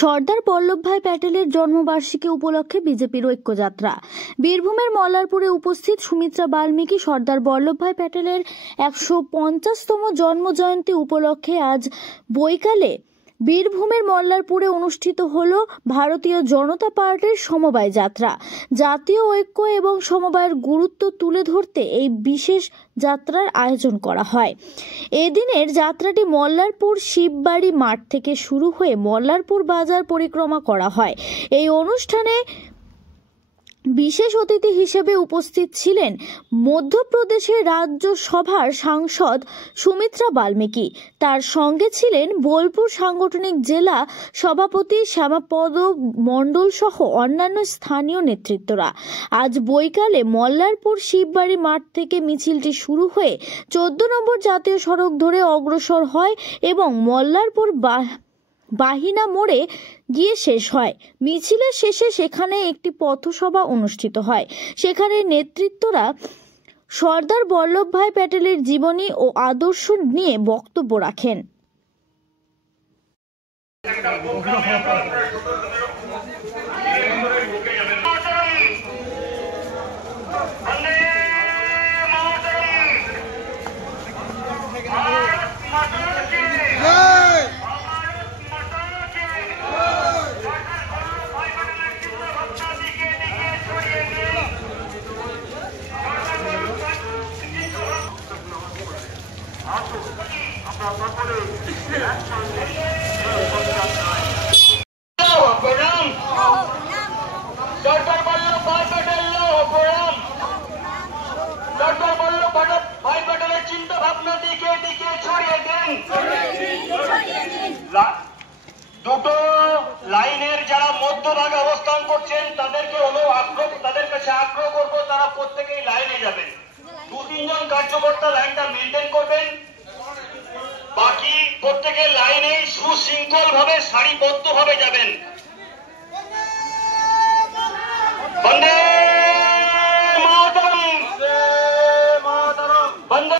সর্দার বল্লভভাই প্যাটেলের জন্মবার্ষিকী উপলক্ষে বিজেপির ঐক্যযাত্রা। বীরভূমের মল্লারপুরে উপস্থিত সুমিত্রা বাল্মীকি সর্দার বল্লভভাই প্যাটেলের 150তম জন্মজয়ন্তী উপলক্ষে আজ বৈকালে বীরভূমের মল্লারপুরে অনুষ্ঠিত হল ভারতীয় জনতা পার্টির সমবায় যাত্রা। জাতীয় ঐক্য এবং সমবায়ের গুরুত্ব তুলে ধরতে এই বিশেষ যাত্রার আয়োজন করা হয়। এদিনের যাত্রাটি মল্লারপুর শিববাড়ি মাঠ থেকে শুরু হয়ে মল্লারপুর বাজার পরিক্রমা করা হয়। এই অনুষ্ঠানে বিশেষ অতিথি হিসেবে উপস্থিত ছিলেন মধ্যপ্রদেশের রাজ্যসভার সাংসদ সুমিত্রা বাল্মীকি। তার সঙ্গে ছিলেন বোলপুর সাংগঠনিক জেলা সভাপতি শ্যামাপদ মণ্ডল সহ অন্যান্য স্থানীয় নেতৃত্বরা। আজ বৈকালে মল্লারপুর শিববাড়ি মাঠ থেকে মিছিলটি শুরু হয়ে 14 নম্বর জাতীয় সড়ক ধরে অগ্রসর হয় এবং মল্লারপুর বাহিনা মোড়ে গিয়ে শেষ হয়। মিছিলের শেষে সেখানে একটি পথসভা অনুষ্ঠিত হয়। সেখানে নেতৃত্বরা সর্দার বল্লভভাই প্যাটেলের জীবনী ও আদর্শ নিয়ে বক্তব্য রাখেন। দুটো লাইনের যারা মধ্যভাগে অবস্থান করছেন তাদের কাছে আগ্রহ করবো, তারা প্রত্যেকেই লাইনে যাবেন। 2-3 জন কার্যকর্তা লাইনটা মেনটেন করবেন, বাকি প্রত্যেকে লাইনে সুশৃঙ্খল ভাবে সারিবদ্ধ ভাবে যাবেন। বন্দে মাতরম, বন্দে